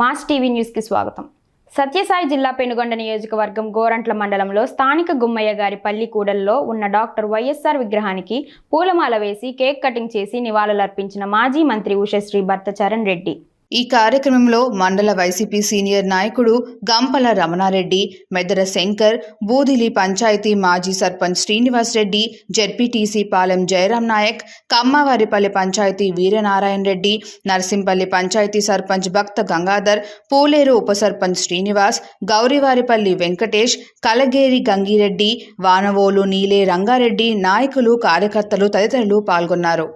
Mass TV news కి స్వాగతం. సత్యసాయి జిల్లా పెనుగొండ నియోజకవర్గం గోరంట్ల మండలంలో స్థానిక గుమ్మయ్య గారి పల్లి కూడల్లో ఉన్న డాక్టర్ వైఎస్ఆర్ విగ్రహానికి పూలమాల వేసి కేక్ కటింగ్ చేసి నివాళులర్పించిన మాజీ మంత్రి ఉషశ్రీ భర్త చరణ్ రెడ్డి. ఈ కార్యక్రమంలో మండల వైసీపీ సీనియర్ నాయకుడు గంపల రమణారెడ్డి, మెదర శంకర్, బూదిలి పంచాయతీ మాజీ సర్పంచ్ శ్రీనివాస్ రెడ్డి, జెడ్పీటీసీ పాలెం జయరాం నాయక్, కమ్మవారిపల్లి పంచాయతీ వీరనారాయణ రెడ్డి, నర్సింపల్లి పంచాయతీ సర్పంచ్ భక్త గంగాధర్, పూలేరు ఉప సర్పంచ్ శ్రీనివాస్, గౌరివారిపల్లి వెంకటేష్, కలగేరి గంగిరెడ్డి, వానవోలు నీలే రంగారెడ్డి నాయకులు, కార్యకర్తలు తదితరులు పాల్గొన్నారు.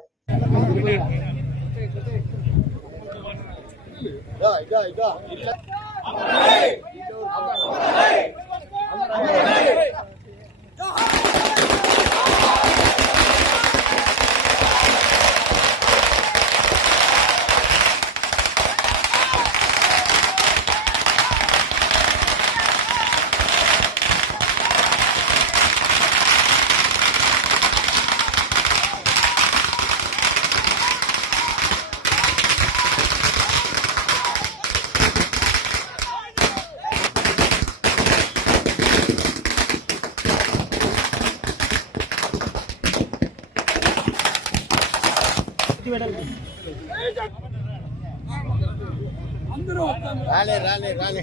రాలే రాలే రాలే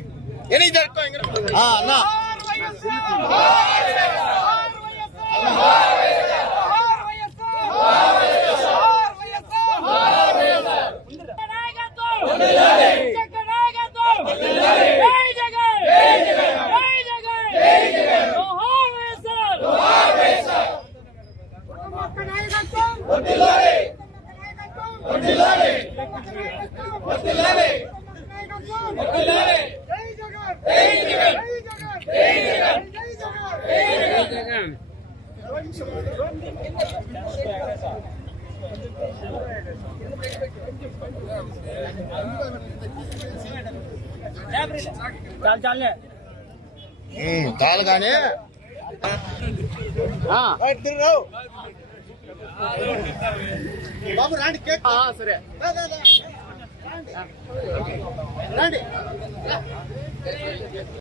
ఎనీ జరుకో అన్న చాలు కానీ బాబు రాండి కేక్ సరే రండి